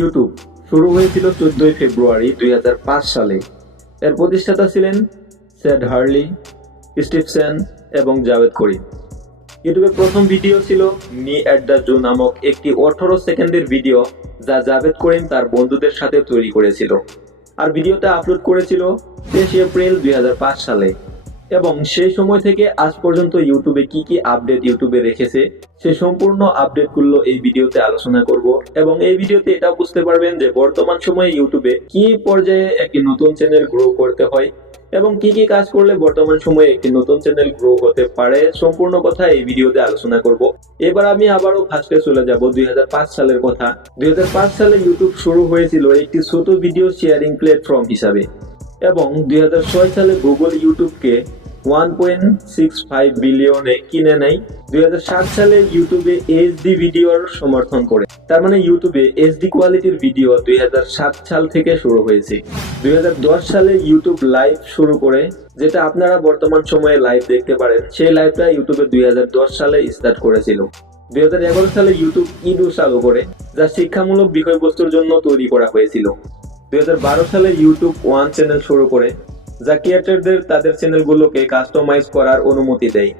YouTube শুরু হয়েছিল 14 ফেব্রুয়ারি 2005 সালে। এর প্রতিষ্ঠাতা ছিলেন স্যাড হার্লি, স্টিভসন এবং জাভেদ করিম। ইউটিউবের প্রথম ভিডিও ছিল মি অ্যাট দ্য জু নামক একটি 18 সেকেন্ডের ভিডিও, যা জাভেদ করিম তার বন্ধুদের সাথে তৈরি করেছিল। আর ভিডিওটা আপলোড করেছিল 23 এপ্রিল 2005 সালে। এবং সেই সময় থেকে আজ পর্যন্ত ইউটিউবে কি কি আপডেট ইউটিউবে রেখেছে সেই সম্পূর্ণ আপডেটগুলো এই ভিডিওতে আলোচনা করব। এবং এই ভিডিওতে এটাও বুঝতে পারবেন যে বর্তমান সময়ে ইউটিউবে কি পর্যায়ে একটি নতুন চ্যানেল গ্রো করতে হয় এবং কি কি কাজ করলে বর্তমান সময়ে একটি নতুন চ্যানেল গ্রো হতে পারে, সম্পূর্ণ কথা এই ভিডিওতে আলোচনা করব। এবার আমি আবারও ফার্স্টে চলে যাব 2005 সালের কথা। 2005 সালে ইউটিউব শুরু হয়েছিল একটি ছোট ভিডিও শেয়ারিং প্ল্যাটফর্ম হিসাবে এবং 2006 সালে গুগল ইউটিউবকে 1.65 বিলিয়নে কিনে নেয়। 2007 সালে ইউটিউবে এইচডি ভিডিওর সমর্থন করে। তার মানে ইউটিউবে এইচডি কোয়ালিটির ভিডিও 2007 সাল থেকে শুরু হয়েছে। 2010 সালে ইউটিউব লাইভ শুরু করে, যেটা আপনারা বর্তমান সময়ে লাইভ দেখতে পারেন। সেই লাইভটা ইউটিউবে 2010 সালে স্টার্ট করেছিল। 2011 সালে ইউটিউব ইডু চালু করে, যা শিক্ষামূলক বিষয়বস্তুর জন্য তৈরি করা হয়েছিল। 2012 সালে ইউটিউব ওয়ান চ্যানেল শুরু করে, যা ক্রিয়েটরদের তাদের চ্যানেলগুলোকে কাস্টমাইজ করার অনুমতি দেয়।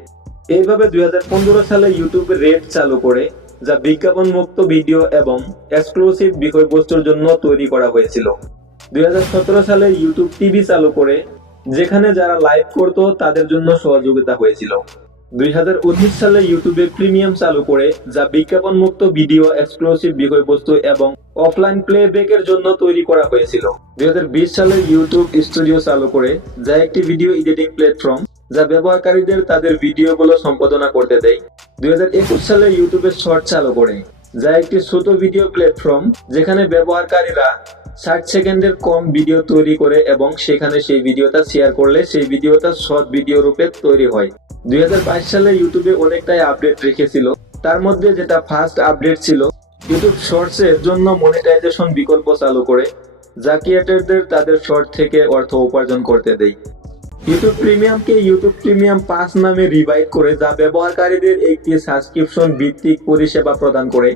এইভাবে 2015 সালে ইউটিউব রেড চালু করে, যা বিজ্ঞাপন মুক্ত ভিডিও এবং এক্সক্লুসিভ বিষয়বস্তুর জন্য তৈরি করা হয়েছিল। 2017 সালে ইউটিউব টিভি চালু করে, যেখানে যারা লাইভ করতো তাদের জন্য সহযোগিতা হয়েছিল। 2019 সালে ইউটিউবে প্রিমিয়াম চালু করে, যা বিজ্ঞাপন মুক্ত ভিডিও, এক্সক্লুসিভ বিষয়বস্তু এবং অফলাইন প্লেব্যাকের জন্য তৈরি করা হয়েছিল। 2020 সালে ইউটিউব স্টুডিও চালু করে, যা একটি ভিডিও এডিটিং প্ল্যাটফর্ম, যা ব্যবহারকারীদের তাদের ভিডিওগুলো সম্পাদনা করতে দেয়। 2021 সালে ইউটিউবে শর্ট চালু করে, যা একটি ছোট ভিডিও প্ল্যাটফর্ম, যেখানে ব্যবহারকারীরা 60 সেকেন্ডের কম ভিডিও তৈরি করে এবং সেখানে সেই ভিডিওটা শেয়ার করলে সেই ভিডিওটা শর্ট ভিডিও রূপে তৈরি হয়। 2022 সালে ইউটিউবে অনেকটাই আপডেট রেখেছিল। তার মধ্যে যেটা ফার্স্ট আপডেট ছিল, ইউটিউব শর্টস এর জন্য মনিটাইজেশন বিকল্প চালু করে, যা ক্রিয়েটরদের তাদের শর্ট থেকে অর্থ উপার্জন করতে দেয়। ইউটিউব প্রিমিয়ামকে ইউটিউব প্রিমিয়াম পাস নামে রিভাইভ করে, যা ব্যবহারকারীদের একটি সাবস্ক্রিপশন ভিত্তিক পরিষেবা প্রদান করে।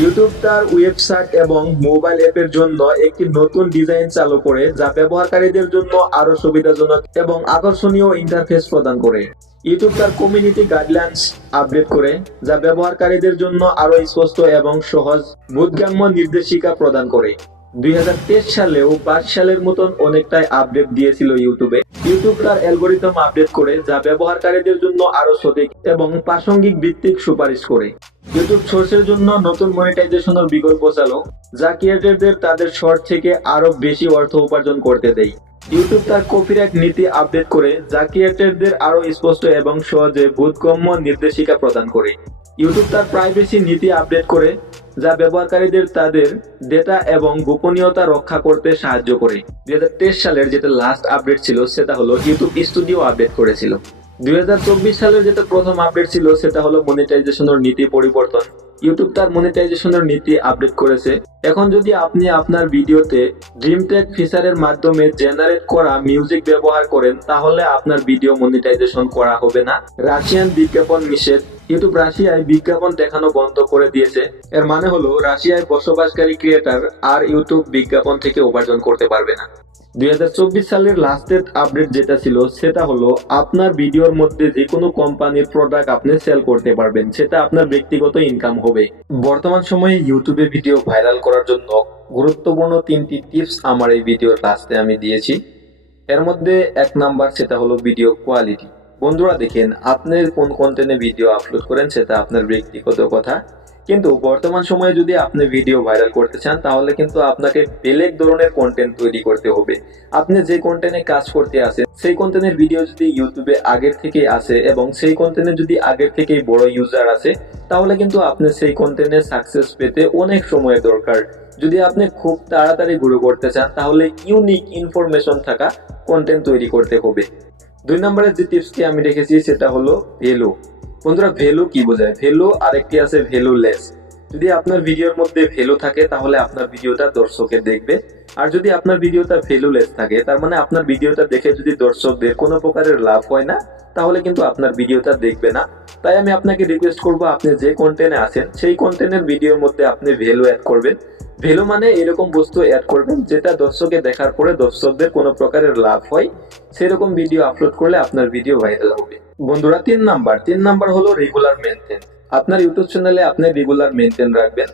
ইউটিউব তার ওয়েবসাইট এবং মোবাইল অ্যাপের জন্য একটি নতুন ডিজাইন চালু করে, যা ব্যবহারকারীদের জন্য আরো সুবিধাজনক এবং আকর্ষণীয় ইন্টারফেস প্রদান করে। ইউটিউব তার কমিউনিটি গাইডলাইন্স আপডেট করে, যা ব্যবহারকারীদের জন্য আরো স্পষ্ট এবং সহজ বোধগম্য নির্দেশিকা প্রদান করে। 2023 সালেও 5 সালের মতন অনেকটাই আপডেট দিয়েছিল ইউটিউবে। ইউটিউব তার অ্যালগরিদম আপডেট করে, যা ব্যবহারকারীদের জন্য আরো সঠিক এবং প্রাসঙ্গিক ভিত্তিক সুপারিশ করে। ইউটিউব শর্টসের জন্য নতুন মনিটাইজেশনের বিকল্প চালু, যা ক্রিয়েটরদের তাদের শর্ট থেকে আরো বেশি অর্থ উপার্জন করতে দেয়। ইউটিউব তার কপিরাইট নীতি আপডেট করে, যা ক্রিয়েটরদের আরো স্পষ্ট এবং সহজে বোধগম্য নির্দেশিকা প্রদান করে। ইউটিউব তার প্রাইভেসি নীতি আপডেট করে, যা ব্যবহারকারীদের তাদের ডেটা এবং গোপনীয়তা রক্ষা করতে সাহায্য করে। 2023 সালের যেটা লাস্ট আপডেট ছিল, সেটা হলো ইউটিউব স্টুডিও আপডেট করেছিল। 2024 সালের যেটা প্রথম আপডেট ছিল, সেটা হলো মনিটাইজেশনের নীতি পরিবর্তন। ইউটিউব তার মনিটাইজেশনের নীতি আপডেট করেছে। এখন যদি আপনি আপনার ভিডিওতে ড্রিমটেক ফিচারের মাধ্যমে জেনারেট করা মিউজিক ব্যবহার করেন, তাহলে আপনার ভিডিও মনিটাইজেশন করা হবে না। রাশিয়ান বিজ্ঞাপন নিষেধ। ইউটিউব রাশিয়ায় বিজ্ঞাপন দেখানো বন্ধ করে দিয়েছে। এর মানে হলো রাশিয়ায় বসবাসকারী ক্রিয়েটর আর ইউটিউব বিজ্ঞাপন থেকে উপার্জন করতে পারবে না। 2024 সালের লাস্টের আপডেট যেটা ছিল, সেটা হলো আপনার ভিডিওর মধ্যে যে কোনো কোম্পানির প্রোডাক্ট আপনি সেল করতে পারবেন, সেটা আপনার ব্যক্তিগত ইনকাম হবে। বর্তমান সময়ে ইউটিউবে ভিডিও ভাইরাল করার জন্য গুরুত্বপূর্ণ 3টি টিপস আমার এই ভিডিওর লাস্টে আমি দিয়েছি। এর মধ্যে 1 নাম্বার, সেটা হলো ভিডিও কোয়ালিটি। বন্ধুরা দেখেন, আপনি কোন কন্টেন্টে ভিডিও আপলোড করেন সেটা আপনার ব্যক্তিগত কথা, কিন্তু বর্তমান সময়ে যদি আপনি ভিডিও ভাইরাল করতে চান, তাহলে কিন্তু আপনাকে বেলেগ ধরনের কন্টেন্ট তৈরি করতে হবে। আপনি যে কন্টেন্টে কাজ করতে আসেন, সেই কন্টেন্টের ভিডিও যদি ইউটিউবে আগের থেকে আসে এবং সেই কন্টেন্টে যদি আগের থেকেই বড় ইউজার আছে, তাহলে কিন্তু আপনি সেই কন্টেন্টে সাকসেস পেতে অনেক সময়ের দরকার। যদি আপনি খুব তাড়াতাড়ি গ্রো করতে চান, তাহলে ইউনিক ইনফরমেশন থাকা কন্টেন্ট তৈরি করতে হবে। 2 নম্বরের যে টিপসটি আমি রেখেছি, সেটা হলো ভ্যালু। বন্ধুরা, ভ্যালু কি বোঝায়? ভ্যালু আরেকটি আছে ভ্যালুলেস। যদি আপনার ভিডিওর মধ্যে ভ্যালু থাকে তাহলে আপনার ভিডিওটা দর্শকে দেখবে, আর যদি আপনার ভিডিওটা ভ্যালুলেস থাকে তার মানে আপনার ভিডিওটা দেখে যদি দর্শকদের কোনো প্রকারের লাভ হয় না তাহলে কিন্তু আপনার ভিডিওটা দেখবে না। তাই আমি আপনাকে রিকোয়েস্ট করব, আপনি যে কন্টেন্টে আছেন সেই কন্টেন্টের ভিডিওর মধ্যে আপনি ভ্যালু অ্যাড করবেন। ভ্যালু মানে এরকম বস্তু অ্যাড করবেন যেটা দর্শকে দেখার পরে দর্শকদের কোনো প্রকারের লাভ হয়, সেরকম ভিডিও আপলোড করলে আপনার ভিডিও ভাইরাল হবে। বন্ধুরা, 3 নাম্বার হলো রেগুলার মেনটেন। আপনার ইউটিউব চ্যানেলে আপনি রেগুলার মেনটেন রাখবেন।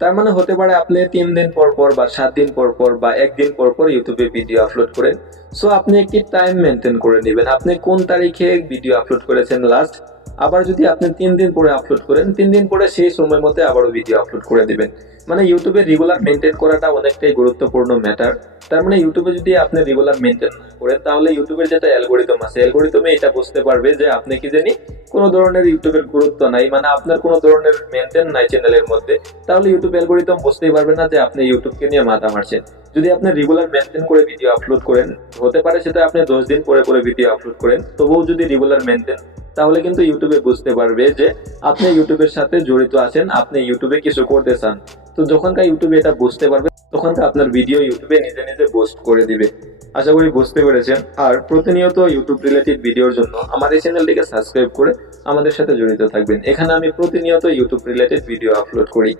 তার মানে হতে পারে আপনি 3 দিন পর পর বা 7 দিন পর পর বা 1 দিন পর পর ইউটিউবে ভিডিও আপলোড করেন। সো আপনি একটি টাইম মেনটেন করে নেবেন, আপনি কোন তারিখে ভিডিও আপলোড করেছেন লাস্ট। আবার যদি আপনি 3 দিন পরে আপলোড করেন, 3 দিন পরে সেই সময় মতো আবারও ভিডিও আপলোড করে দিবেন। মানে ইউটিউবে রেগুলার মেনটেন করাটা অনেকটাই গুরুত্বপূর্ণ ম্যাটার। তার মানে ইউটিউবে যদি আপনি রেগুলার মেনটেন করেন তাহলে ইউটিউবের যেটা অ্যালগোরিদম আছে, অ্যালগোরিদমে এটা বুঝতে পারবে যে আপনি কি জানি কোনো ধরনের ইউটিউবের গুরুত্ব নাই, মানে আপনার কোনো ধরনের মেনটেন নাই চ্যানেলের মধ্যে। তাহলে ইউটিউব অ্যালগোরিদম বুঝতেই পারবে না যে আপনি ইউটিউবকে নিয়ে মাথা মারছেন। যদি আপনি রেগুলার মেনটেন করে ভিডিও আপলোড করেন, হতে পারে সেটা আপনি 10 দিন পরে পরে ভিডিও আপলোড করেন, তবুও যদি রেগুলার মেনটেন, তাহলে কিন্তু ইউটিউবে বুঝতে পারবে যে আপনি ইউটিউবের সাথে জড়িত আছেন, আপনি ইউটিউবে কিছু করতে চান। তো যখনকার ইউটিউবে এটা বুঝতে পারবে তখনকার আপনার ভিডিও ইউটিউবে নিজে নিজে পোস্ট করে দিবে। আশা করি বুঝতে পেরেছেন। আর প্রতিনিয়ত ইউটিউব রিলেটেড ভিডিওর জন্য আমার এই চ্যানেলটিকে সাবস্ক্রাইব করে আমাদের সাথে জড়িত থাকবেন। এখানে আমি প্রতিনিয়ত ইউটিউব রিলেটেড ভিডিও আপলোড করি।